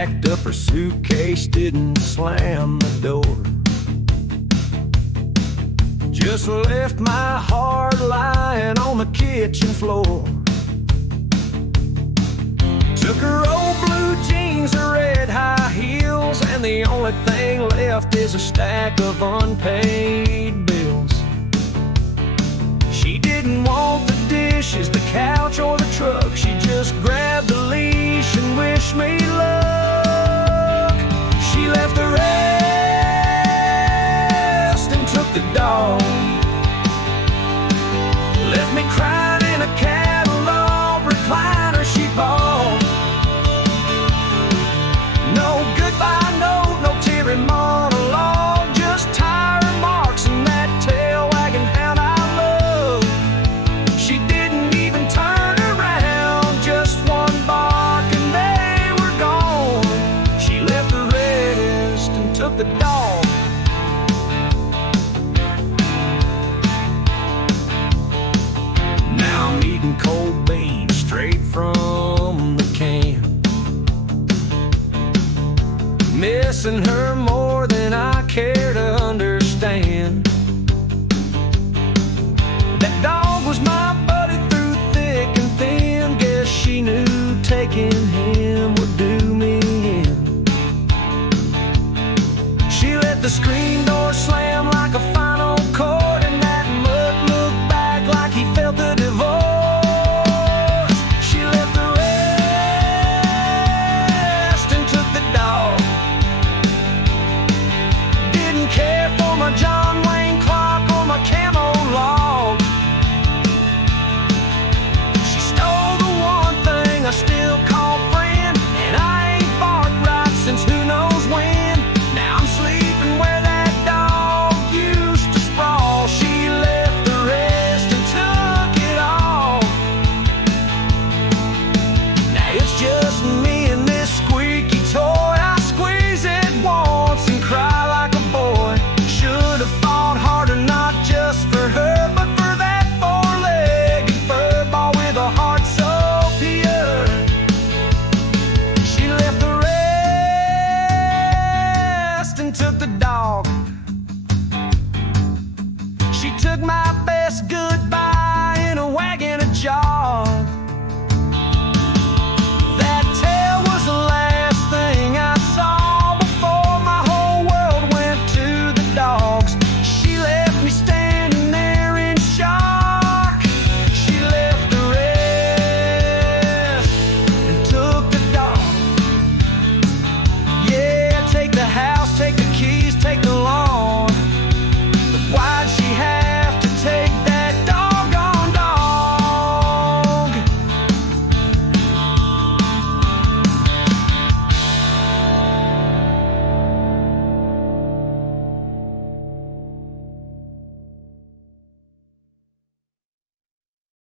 packed up her suitcase, didn't slam the door. Just left my heart lying on the kitchen floor. Took her old blue jeans, her red high heels, and the only thing left is a stack of unpaid bills. She didn't want the dishes, the couch, or the truck. She just grabbed the leash and wished me luck. She left the rest and took the dog. Left me crying in a catalog recliner she bought. No goodbye note, no teary monologue, just tire marks and that tail wagging hound I love. She didn't even turn around, just one bark and they were gone. She left the rest and took the dog. Now I'm eating cold beans straight from the can, missing her more than I care to understand. That dog was my buddy through thick and thin. Guess she knew taking